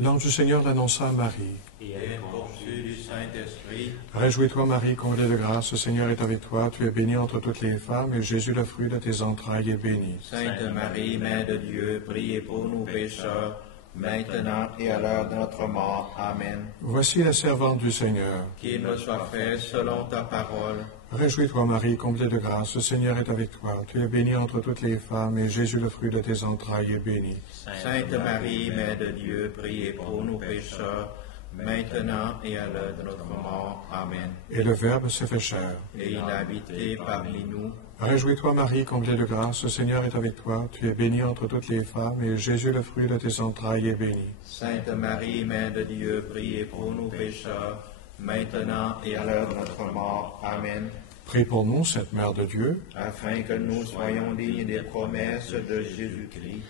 L'ange du Seigneur l'annonça à Marie. Et elle conçue du Saint-Esprit. Réjouis-toi, Marie, comblée de grâce, le Seigneur est avec toi. Tu es bénie entre toutes les femmes, et Jésus, le fruit de tes entrailles, est béni. Sainte Marie, Mère de Dieu, priez pour nous pécheurs, maintenant et à l'heure de notre mort. Amen. Voici la servante du Seigneur. Qu'il me soit fait selon ta parole. Réjouis-toi, Marie, comblée de grâce, le Seigneur est avec toi. Tu es bénie entre toutes les femmes, et Jésus, le fruit de tes entrailles, est béni. Sainte Marie, Mère de Dieu, priez pour nous pécheurs, maintenant et à l'heure de notre mort. Amen. Et le Verbe s'est fait chair. Et il a habité parmi nous. Réjouis-toi, Marie, comblée de grâce, le Seigneur est avec toi. Tu es bénie entre toutes les femmes, et Jésus, le fruit de tes entrailles, est béni. Sainte Marie, Mère de Dieu, priez pour nous pécheurs, maintenant et à l'heure de notre mort. Amen. Prie pour nous, Sainte Mère de Dieu, Afin que nous soyons dignes des promesses de Jésus-Christ.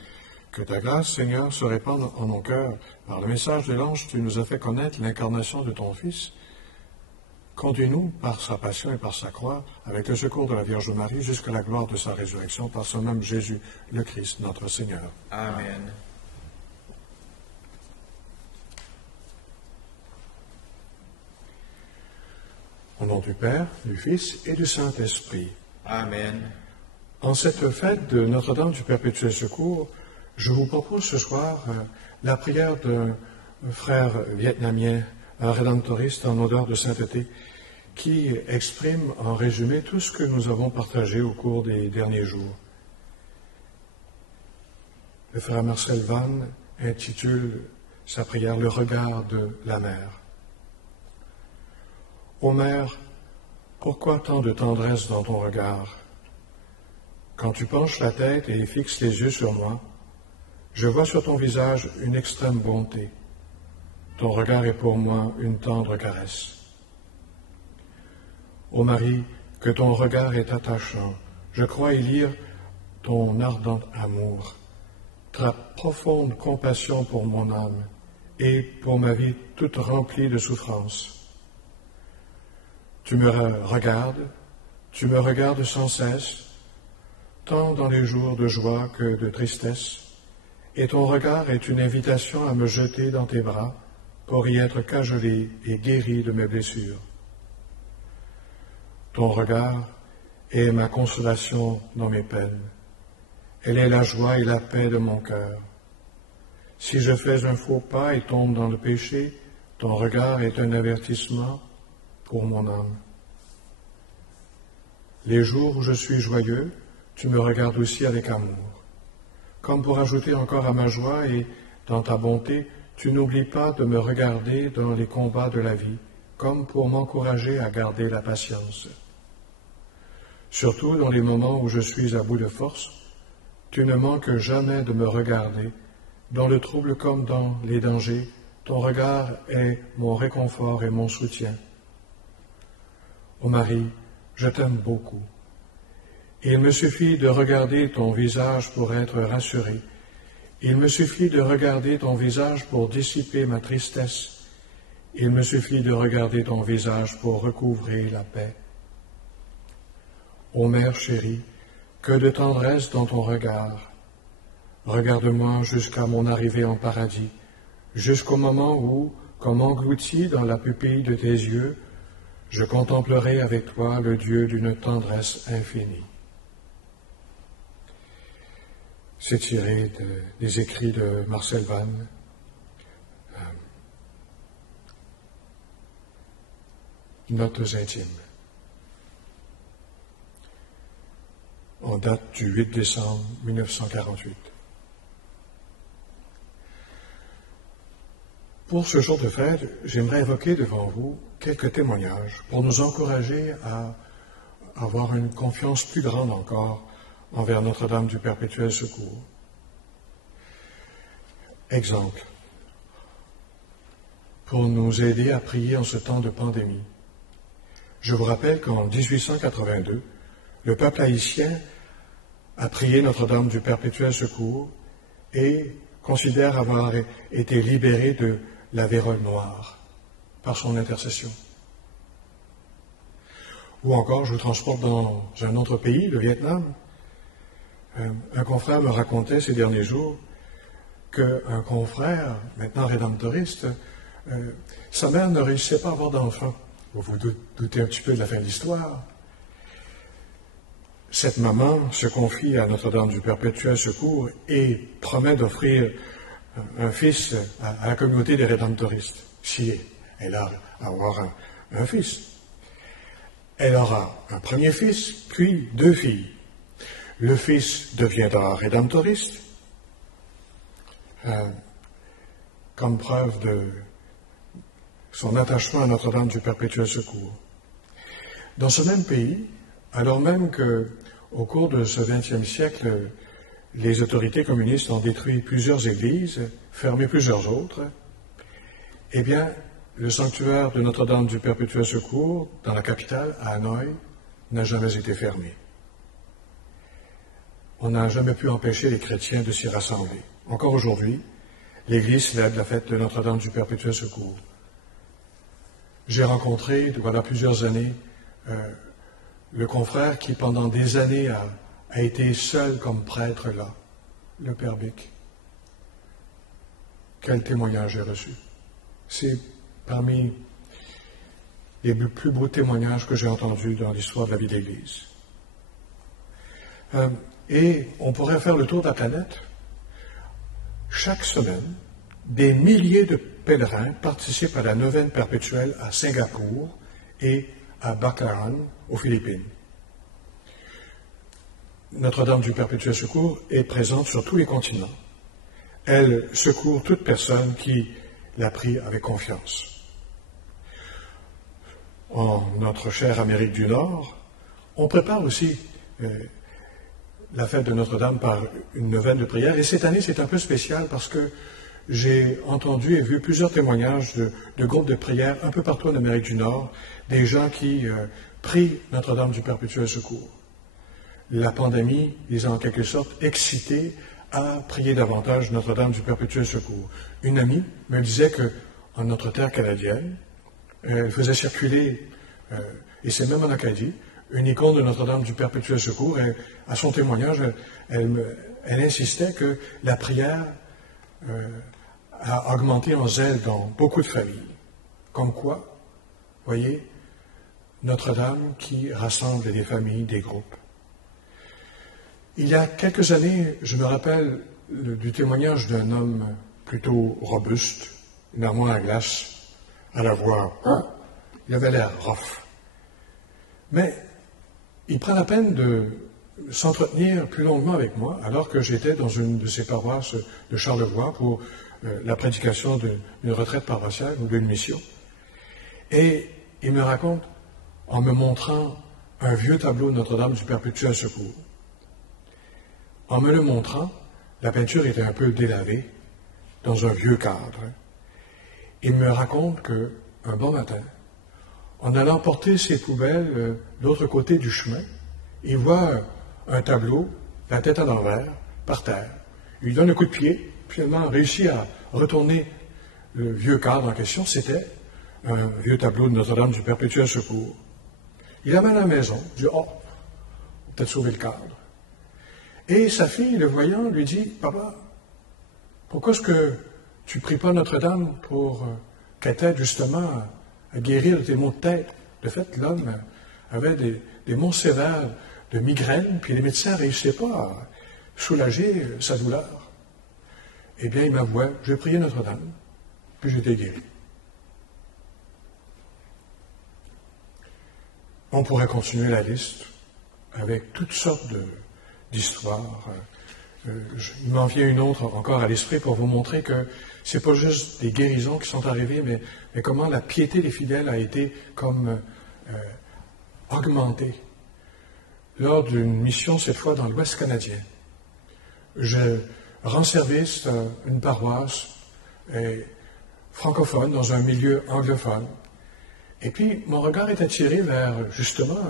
que ta grâce, Seigneur, se répande en nos cœurs. Par le message de l'ange, tu nous as fait connaître l'incarnation de ton Fils. Conduis-nous par sa passion et par sa croix, avec le secours de la Vierge Marie, jusqu'à la gloire de sa résurrection, par son nom Jésus, le Christ, notre Seigneur. Amen. Au nom du Père, du Fils et du Saint-Esprit. Amen. En cette fête de Notre-Dame du Perpétuel Secours, je vous propose ce soir la prière d'un frère vietnamien, un rédemptoriste en odeur de sainteté, qui exprime en résumé tout ce que nous avons partagé au cours des derniers jours. Le frère Marcel Vann intitule sa prière « Le regard de la mer ». Ô mer, pourquoi tant de tendresse dans ton regard? Quand tu penches la tête et fixes les yeux sur moi, je vois sur ton visage une extrême bonté. Ton regard est pour moi une tendre caresse. Ô Marie, que ton regard est attachant, je crois y lire ton ardent amour, ta profonde compassion pour mon âme et pour ma vie toute remplie de souffrances. Tu me regardes sans cesse, tant dans les jours de joie que de tristesse, et ton regard est une invitation à me jeter dans tes bras pour y être cajolé et guéri de mes blessures. Ton regard est ma consolation dans mes peines. Elle est la joie et la paix de mon cœur. Si je fais un faux pas et tombe dans le péché, ton regard est un avertissement pour mon âme. Les jours où je suis joyeux, tu me regardes aussi avec amour. Comme pour ajouter encore à ma joie et dans ta bonté, tu n'oublies pas de me regarder dans les combats de la vie, comme pour m'encourager à garder la patience. Surtout dans les moments où je suis à bout de force, tu ne manques jamais de me regarder. Dans le trouble comme dans les dangers, ton regard est mon réconfort et mon soutien. Ô Marie, je t'aime beaucoup. Il me suffit de regarder ton visage pour être rassuré. Il me suffit de regarder ton visage pour dissiper ma tristesse. Il me suffit de regarder ton visage pour recouvrer la paix. Ô Mère chérie, que de tendresse dans ton regard. Regarde-moi jusqu'à mon arrivée en paradis, jusqu'au moment où, comme englouti dans la pupille de tes yeux, je contemplerai avec toi le Dieu d'une tendresse infinie. C'est tiré des écrits de Marcel Vann. Notes intimes. En date du 8 décembre 1948. Pour ce jour de fête, j'aimerais évoquer devant vous quelques témoignages pour nous encourager à avoir une confiance plus grande encore envers Notre-Dame du Perpétuel Secours. Exemple, pour nous aider à prier en ce temps de pandémie. Je vous rappelle qu'en 1882, le peuple haïtien a prié Notre-Dame du Perpétuel Secours et considère avoir été libéré de la vérole noire par son intercession. Ou encore, je vous transporte dans un autre pays, le Vietnam. Un confrère me racontait ces derniers jours qu'un confrère, maintenant rédemptoriste, sa mère ne réussissait pas à avoir d'enfant. Vous vous doutez un petit peu de la fin de l'histoire. Cette maman se confie à Notre-Dame du Perpétuel Secours et promet d'offrir un fils à la communauté des rédemptoristes, si elle a à avoir un fils. Elle aura un premier fils, puis 2 filles. Le fils deviendra rédemptoriste, comme preuve de son attachement à Notre-Dame du Perpétuel Secours. Dans ce même pays, alors même qu'au cours de ce XXe siècle, les autorités communistes ont détruit plusieurs églises, fermé plusieurs autres, eh bien, le sanctuaire de Notre-Dame du Perpétuel Secours, dans la capitale, à Hanoï, n'a jamais été fermé. On n'a jamais pu empêcher les chrétiens de s'y rassembler. Encore aujourd'hui, l'Église célèbre la fête de Notre-Dame du Perpétuel Secours. J'ai rencontré, voilà plusieurs années, le confrère qui, pendant des années, a été seul comme prêtre là, le Père Bic. Quel témoignage j'ai reçu. C'est parmi les plus beaux témoignages que j'ai entendus dans l'histoire de la vie de l'Église. Et on pourrait faire le tour de la planète. Chaque semaine, des milliers de pèlerins participent à la neuvaine perpétuelle à Singapour et à Baclaran, aux Philippines. Notre-Dame du Perpétuel Secours est présente sur tous les continents. Elle secourt toute personne qui la prie avec confiance. En notre chère Amérique du Nord, on prépare aussi la fête de Notre-Dame par une neuvaine de prière. Et cette année, c'est un peu spécial parce que j'ai entendu et vu plusieurs témoignages de groupes de prière un peu partout en Amérique du Nord, des gens qui prient Notre-Dame du Perpétuel Secours. La pandémie les a en quelque sorte excités à prier davantage Notre-Dame du Perpétuel Secours. Une amie me disait qu'en notre terre canadienne, elle faisait circuler, et c'est même en Acadie, une icône de Notre-Dame du Perpétuel Secours. Et à son témoignage, elle insistait que la prière a augmenté en zèle dans beaucoup de familles. Comme quoi, voyez, Notre-Dame qui rassemble des familles, des groupes. Il y a quelques années, je me rappelle du témoignage d'un homme plutôt robuste, une armoire à glace, à la voix. Il avait l'air rough. Mais il prend la peine de s'entretenir plus longuement avec moi, alors que j'étais dans une de ces paroisses de Charlevoix pour la prédication d'une retraite paroissiale ou d'une mission. Et il me raconte, en me montrant un vieux tableau de Notre-Dame du Perpétuel Secours. En me le montrant, la peinture était un peu délavée, dans un vieux cadre. Il me raconte qu'un bon matin, en allant porter ses poubelles de l'autre côté du chemin, il voit un tableau, la tête à l'envers, par terre. Il lui donne un coup de pied, finalement réussit à retourner le vieux cadre en question. C'était un vieux tableau de Notre-Dame du Perpétuel Secours. Il l'amène à la maison, il dit « Oh, peut-être sauver le cadre ». Et sa fille, le voyant, lui dit « Papa, pourquoi est-ce que tu ne pries pas Notre-Dame pour qu'elle t'aide justement à guérir de tes maux de tête ?» De fait, l'homme avait des maux sévères de migraine, puis les médecins ne réussissaient pas à soulager sa douleur. Eh bien, il m'avouait, j'ai prié Notre-Dame, puis j'étais guéri. On pourrait continuer la liste avec toutes sortes d'histoires. Il m'en vient une autre encore à l'esprit pour vous montrer que ce n'est pas juste des guérisons qui sont arrivées, mais comment la piété des fidèles a été comme augmentée. Lors d'une mission, cette fois dans l'Ouest canadien, je rends service à une paroisse francophone dans un milieu anglophone. Et puis, mon regard est attiré vers, justement,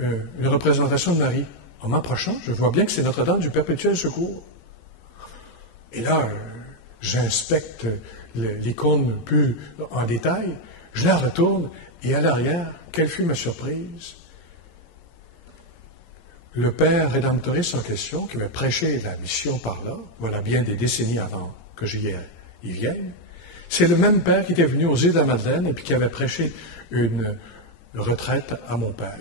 une représentation de Marie. En m'approchant, je vois bien que c'est Notre-Dame du Perpétuel Secours. Et là, j'inspecte l'icône plus en détail, je la retourne, et à l'arrière, quelle fut ma surprise? Le père rédemptoriste en question, qui avait prêché la mission par là, voilà bien des décennies avant que j'y vienne, c'est le même père qui était venu aux îles de la Madeleine et puis qui avait prêché une retraite à mon père.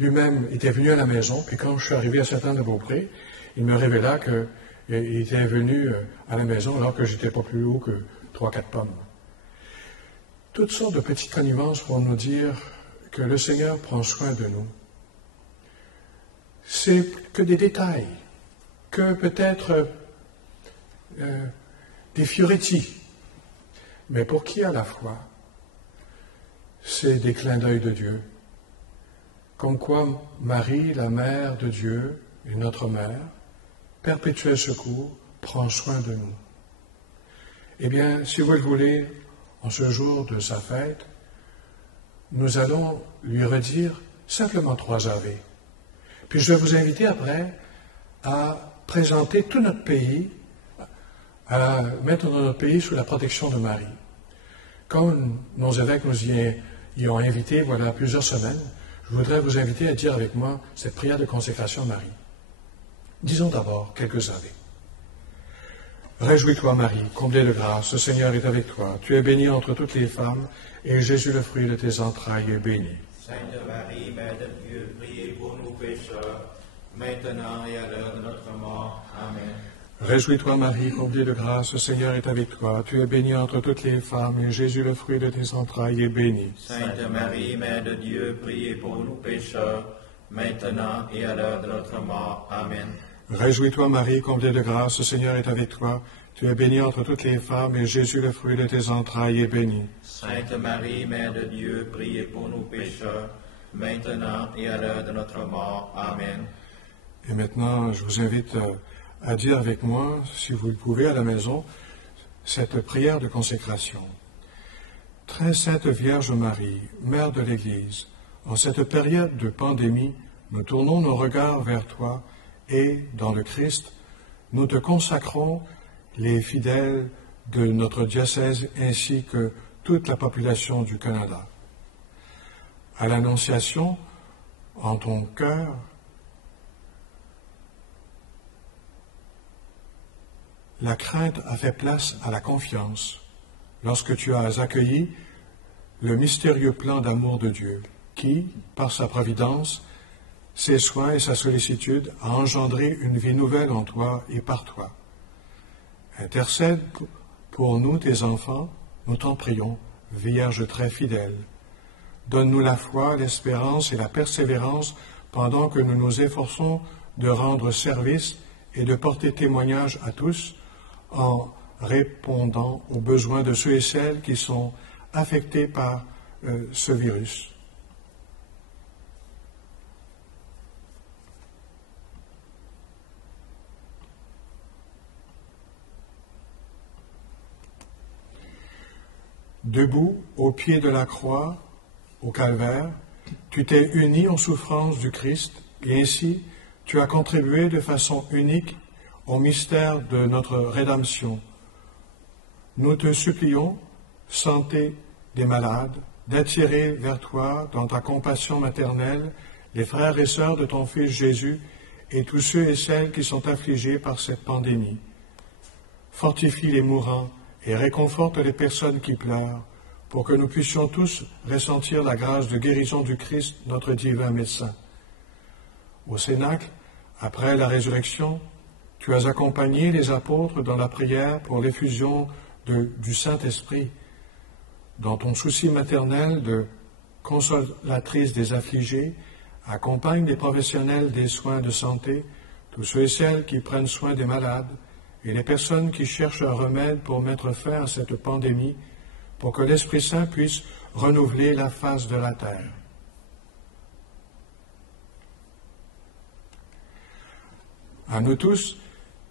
Lui-même était venu à la maison, puis quand je suis arrivé à Saint-Anne-de-Beaupré, il me révéla qu'il était venu à la maison alors que j'étais pas plus haut que 3-4 pommes. Toutes sortes de petites connivences pour nous dire que le Seigneur prend soin de nous. C'est que des détails, que peut-être des fioretti, mais pour qui a la foi, c'est des clins d'œil de Dieu. Comme quoi Marie, la mère de Dieu et notre mère, perpétuel secours, prend soin de nous. Eh bien, si vous le voulez, en ce jour de sa fête, nous allons lui redire simplement 3 Ave. Puis je vais vous inviter après à présenter tout notre pays, à mettre notre pays sous la protection de Marie. Comme nos évêques nous y ont invités voilà plusieurs semaines, je voudrais vous inviter à dire avec moi cette prière de consécration à Marie. Disons d'abord quelques Ave. Réjouis-toi, Marie, comblée de grâce, le Seigneur est avec toi. Tu es bénie entre toutes les femmes, et Jésus, le fruit de tes entrailles, est béni. Sainte Marie, Mère de Dieu, priez pour nous pécheurs, maintenant et à l'heure de notre mort. Amen. Réjouis-toi, Marie, comblée de grâce, le Seigneur est avec toi. Tu es bénie entre toutes les femmes, et Jésus, le fruit de tes entrailles, est béni. Sainte Marie, Mère de Dieu, priez pour nous pécheurs, maintenant et à l'heure de notre mort. Amen. Réjouis-toi, Marie, comblée de grâce, le Seigneur est avec toi. Tu es bénie entre toutes les femmes, et Jésus, le fruit de tes entrailles, est béni. Sainte Marie, Mère de Dieu, priez pour nous pécheurs, maintenant et à l'heure de notre mort. Amen. Et maintenant, je vous invite à dire avec moi, si vous le pouvez à la maison, cette prière de consécration. Très sainte Vierge Marie, Mère de l'Église, en cette période de pandémie, nous tournons nos regards vers toi et, dans le Christ, nous te consacrons les fidèles de notre diocèse ainsi que toute la population du Canada. À l'Annonciation, en ton cœur, la crainte a fait place à la confiance lorsque tu as accueilli le mystérieux plan d'amour de Dieu qui, par sa providence, ses soins et sa sollicitude a engendré une vie nouvelle en toi et par toi. Intercède pour nous, tes enfants, nous t'en prions, Vierge très fidèle. Donne-nous la foi, l'espérance et la persévérance pendant que nous nous efforçons de rendre service et de porter témoignage à tous en répondant aux besoins de ceux et celles qui sont affectés par ce virus. Debout, au pied de la croix, au calvaire, tu t'es uni aux souffrances du Christ et ainsi tu as contribué de façon unique au mystère de notre rédemption. Nous te supplions, santé des malades, d'attirer vers toi, dans ta compassion maternelle, les frères et sœurs de ton Fils Jésus et tous ceux et celles qui sont affligés par cette pandémie. Fortifie les mourants et réconforte les personnes qui pleurent, pour que nous puissions tous ressentir la grâce de guérison du Christ, notre divin médecin. Au Cénacle, après la résurrection, tu as accompagné les apôtres dans la prière pour l'effusion du Saint-Esprit. Dans ton souci maternel de consolatrice des affligés, accompagne les professionnels des soins de santé, tous ceux et celles qui prennent soin des malades, et les personnes qui cherchent un remède pour mettre fin à cette pandémie, pour que l'Esprit Saint puisse renouveler la face de la terre. À nous tous,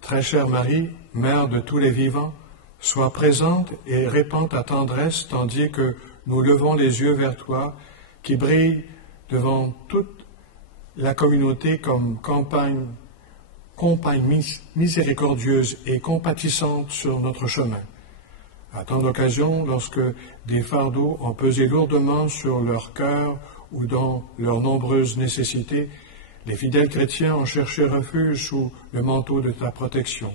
très chère Marie, Mère de tous les vivants, sois présente et répands ta tendresse tandis que nous levons les yeux vers toi, qui brille devant toute la communauté comme compagne miséricordieuse et compatissante sur notre chemin. À tant d'occasions, lorsque des fardeaux ont pesé lourdement sur leur cœur ou dans leurs nombreuses nécessités, Les fidèles chrétiens ont cherché refuge sous le manteau de ta protection.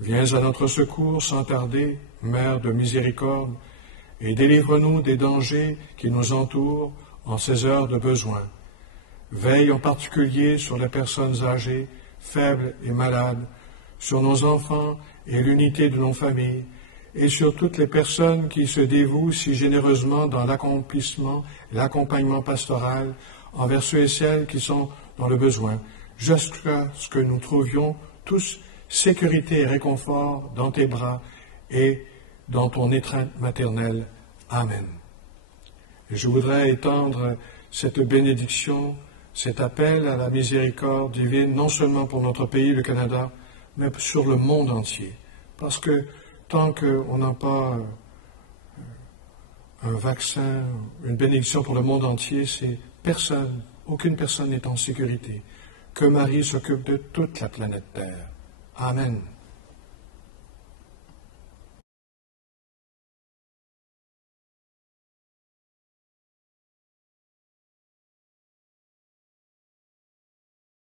Viens à notre secours sans tarder, Mère de miséricorde, et délivre-nous des dangers qui nous entourent en ces heures de besoin. Veille en particulier sur les personnes âgées, faibles et malades, sur nos enfants et l'unité de nos familles, et sur toutes les personnes qui se dévouent si généreusement dans l'accomplissement et l'accompagnement pastoral envers ceux et celles qui sont dans le besoin, jusqu'à ce que nous trouvions tous sécurité et réconfort dans tes bras et dans ton étreinte maternelle. Amen. Et je voudrais étendre cette bénédiction, cet appel à la miséricorde divine, non seulement pour notre pays, le Canada, mais sur le monde entier. Parce que tant qu'on n'a pas un vaccin, une bénédiction pour le monde entier, aucune personne n'est en sécurité. Que Marie s'occupe de toute la planète Terre. Amen.